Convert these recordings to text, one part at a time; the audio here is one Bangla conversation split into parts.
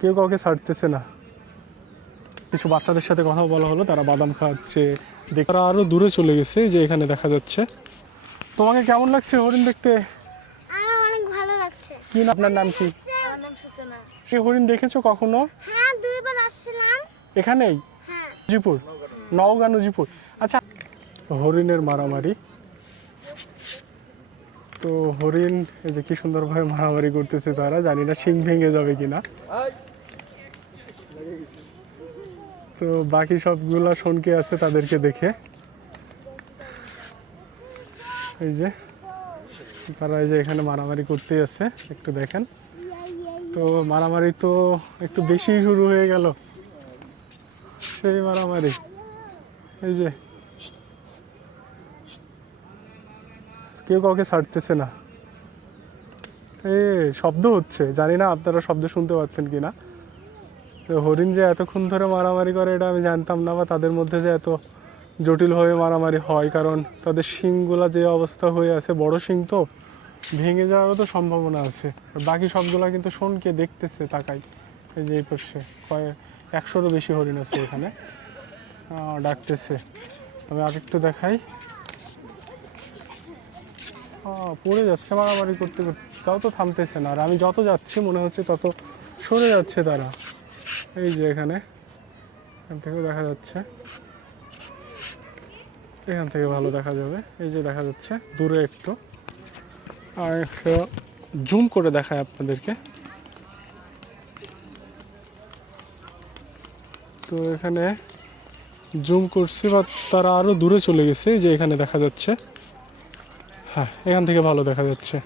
কেউ কাউকে ছাড়তেছে না। কিছু বাচ্চাদের সাথে কথা বলা হলো তারা বাদাম খাচ্ছে। তারা আরও দূরে চলে গেছে যে এখানে দেখা যাচ্ছে। তোমাকে কেমন লাগছে হরিণ দেখতে? আমার অনেক ভালো লাগছে। কি না আপনার নাম কি? আমার নাম সূচনা। কি হরিণ দেখেছ কখনো? হ্যাঁ দুইবার আসছিলাম। এখানেই? হ্যাঁ। নজিপুর? নওগাঁ নজিপুর। আচ্ছা হরিণের মারামারি। তো হরিণ এই যে কি সুন্দরভাবে মারামারি করতেছে তারা জানি না শিং ভেঙে যাবে কিনা। তো বাকি সবগুলা শনকে আছে তাদেরকে দেখে। এই যে, তারা এই যে এখানে মারামারি করতেই আছে, একটু দেখেন। তো মারামারি তো একটু বেশি শুরু হয়ে গেল। সেই মারামারি। এই যে, কেউ কাউকে ছাড়তেছে না। এ, শব্দ হচ্ছে। জানি না আপনারা শব্দ শুনতে পাচ্ছেন কি না তো হরিণ যে এতক্ষণ ধরে মারামারি করে এটা আমি জানতাম না বা তাদের মধ্যে যে এত জটিলভাবে মারামারি হয়। কারণ তাদের শিংগুলা যে অবস্থা হয়ে আছে, বড় শিং তো, ভেঙে যাওয়ারও তো সম্ভাবনা আছে। বাকি সবগুলা কিন্তু শোনকে দেখতেছে তাকাই এই যে এই পাশে কয়, একশোরও বেশি হরিণ আছে এখানে। ডাকতেছে। আমি আরেকটু দেখাই। পড়ে যাচ্ছে মারামারি করতে করতে, তাও তো থামতেছে না। আর আমি যত যাচ্ছি, মনে হচ্ছে তত সরে যাচ্ছে তারা। এই যে এখানে, এখান থেকেও দেখা যাচ্ছে। এখান থেকে ভালো দেখা যাবে। এই যে দেখা যাচ্ছে, দূরে একটু। আর একটু জুম করে দেখায় আপনাদেরকে। তো এখানে জুম করছি, বা তারা আরও দূরে চলে গেছে যে এখানে দেখা যাচ্ছে। হ্যাঁ এখান থেকে ভালো দেখা যাচ্ছে।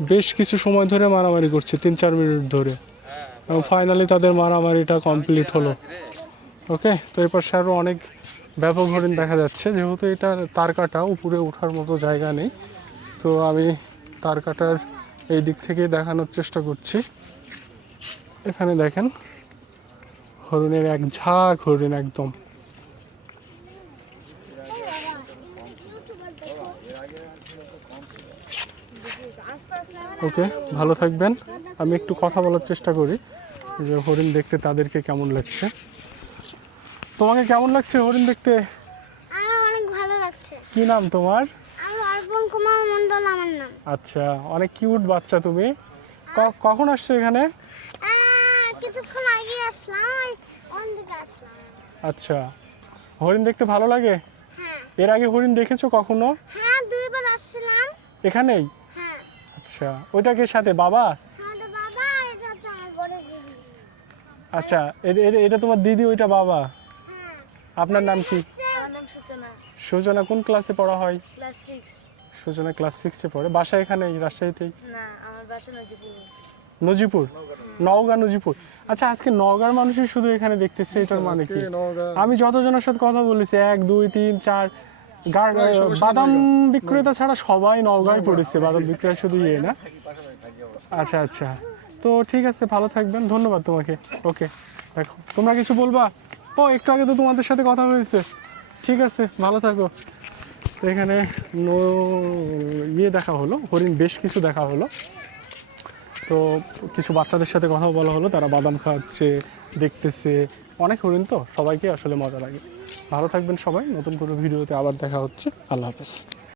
বেশ কিছু সময় ধরে মারামারি করছে, তিন, চার মিনিট ধরে। এবং ফাইনালি তাদের মারামারিটা কমপ্লিট হলো। ওকে তো এই পাশে আরও অনেক ব্যাপক হরিণ দেখা যাচ্ছে। যেহেতু এটা তার কাটা, উপরে ওঠার মতো জায়গা নেই। তো আমি তার কাটার এই দিক থেকে দেখানোর চেষ্টা করছি। এখানে দেখেন, হরিণের এক ঝাঁক হরিণ একদম। ওকে ভালো থাকবেন। আমি একটু কথা বলার চেষ্টা করি। যে হরিণ দেখতে তাদেরকে কেমন লাগছে। তোমাকে কেমন লাগছে হরিণ দেখতে? আমার অনেক ভালো লাগছে। কি নাম তোমার? অর্পণ কুমার মণ্ডল আমার নাম। আচ্ছা অনেক কিউট বাচ্চা তুমি। কখন আসছো এখানে? কিছুক্ষণ আগে আসলাম ওই আসলাম। আচ্ছা হরিণ দেখতে ভালো লাগে? হ্যাঁ। এর আগে হরিণ দেখেছ কখনো? হ্যাঁ দুইবার আসছিলাম। এখানেই? আচ্ছা ওইটা কে সাথে বাবা আচ্ছা এটা তোমার দিদি ওইটা বাবা? হ্যাঁ। আপনার নাম কি? সূচনা। সুজনা কোন ক্লাসে পড়া হয়? সুজনা ক্লাস সিক্সে পড়ে। বাসা এখানে রাজশাহীতেই না আমার বাসা নজিপুর। নওগাঁ নজিপুর। আচ্ছা আজকে নওগাঁর মানুষই শুধু এখানে দেখতেছে এটার মানে কি? আমি যতজনের সাথে কথা বলেছি এক দুই তিন চার বাদাম বিক্রেতা ছাড়া সবাই নওগাঁয় পড়েছে বাদাম বিক্রেতা শুধু ইয়ে না? আচ্ছা আচ্ছা। তো ঠিক আছে ভালো থাকবেন ধন্যবাদ তোমাকে। ওকে দেখো তোমরা কিছু বলবা? ও একটু আগে তো তোমাদের সাথে কথা হয়েছে। ঠিক আছে ভালো থাকো। তো এখানে নো- ইয়ে দেখা হলো হরিণ বেশ কিছু দেখা হলো। তো কিছু বাচ্চাদের সাথে কথা বলা হলো, তারা বাদাম খাচ্ছে, দেখতেছে। অনেক হরিণ তো, সবাইকে আসলে মজা লাগে। ভালো থাকবেন সবাই, নতুন কোনো ভিডিওতে আবার দেখা হচ্ছে। আল্লাহ হাফেজ।